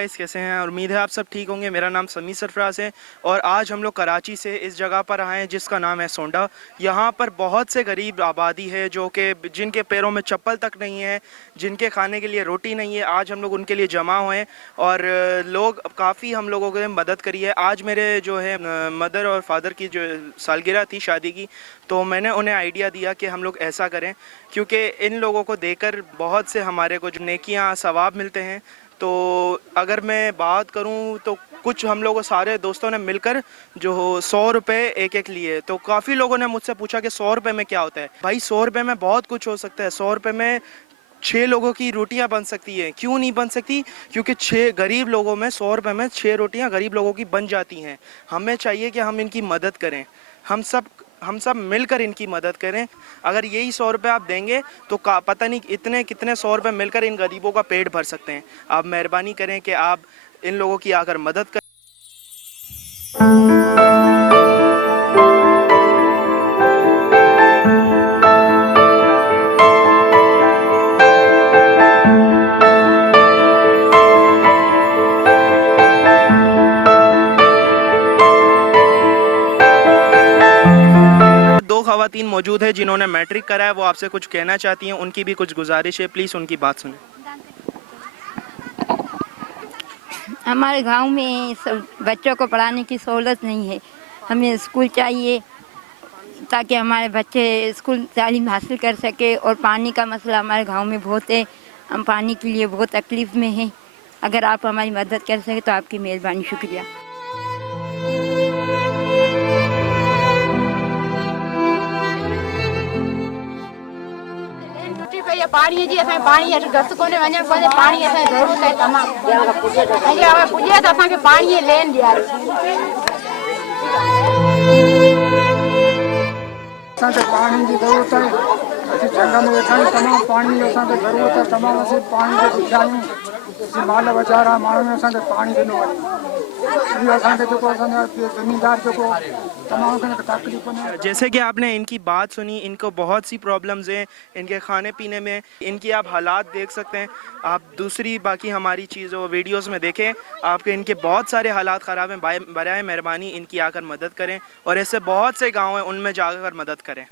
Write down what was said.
Guys, कैसे हैं? उम्मीद है आप सब ठीक होंगे। मेरा नाम समी सरफराज है और आज हम लोग कराची से इस जगह पर आए हैं जिसका नाम है सोंडा। यहाँ पर बहुत से गरीब आबादी है जो कि जिनके पैरों में चप्पल तक नहीं है, जिनके खाने के लिए रोटी नहीं है। आज हम लोग उनके लिए जमा हुए हैं और लोग काफ़ी हम लोगों ने मदद करी है। आज मेरे जो है मदर और फादर की जो सालगिरह थी शादी की, तो मैंने उन्हें आइडिया दिया कि हम लोग ऐसा करें, क्योंकि इन लोगों को देकर बहुत से हमारे को जो नेकियां सवाब मिलते हैं। तो अगर मैं बात करूं तो कुछ हम लोगों सारे दोस्तों ने मिलकर जो 100 रुपये एक एक लिए। तो काफ़ी लोगों ने मुझसे पूछा कि 100 रुपये में क्या होता है। भाई 100 रुपये में बहुत कुछ हो सकता है। 100 रुपये में 6 लोगों की रोटियां बन सकती हैं। क्यों नहीं बन सकती? क्योंकि 6 गरीब लोगों में 100 रुपये में 6 रोटियां गरीब लोगों की बन जाती हैं। हमें चाहिए कि हम इनकी मदद करें, हम सब मिलकर इनकी मदद करें। अगर यही 100 रुपये आप देंगे तो पता नहीं इतने कितने 100 रुपये मिलकर इन गरीबों का पेट भर सकते हैं। आप मेहरबानी करें कि आप इन लोगों की आकर मदद करें। दो खवातीन मौजूद है जिन्होंने मैट्रिक करा है, वो आपसे कुछ कहना चाहती हैं। उनकी भी कुछ गुजारिश है, प्लीज़ उनकी बात सुनें। हमारे गांव में सब बच्चों को पढ़ाने की सहूलत नहीं है। हमें स्कूल चाहिए ताकि हमारे बच्चे स्कूल तालीम हासिल कर सके। और पानी का मसला हमारे गांव में बहुत है। हम पानी के लिए बहुत तकलीफ़ में हैं। अगर आप हमारी मदद कर सकें तो आपकी मेहरबानी, शुक्रिया। पानी जी असां पानी घटि कोन्हे वञणु पवंदे। पाणी असांजी ज़रूरत आहे तमामु। ऐं पुॼे त असांखे पाणीअ लेन ॾियारे। असांखे पाणी जी ज़रूरत आहे। असीं जंग में वेठा आहियूं, तमामु पाणी जी असांखे ज़रूरत आहे। तमामु असीं पाणी जे पुठियां आहियूं। असीं माल वीचारा माण्हुनि असांखे पाणी ॾिनो वञे। इहो असांखे जेको असांजा ज़मींदार जेको तमामु तकलीफ़ में। जैसे कि आपने इनकी बात सुनी, इनको बहुत सी प्रॉब्लम्स हैं इनके खाने पीने में। इनकी आप हालात देख सकते हैं। आप दूसरी बाकी हमारी चीज़ों वीडियोस में देखें, आपके इनके बहुत सारे हालात ख़राब हैं। बराए मेहरबानी इनकी आकर मदद करें और ऐसे बहुत से गाँव हैं, उनमें जाकर मदद करें।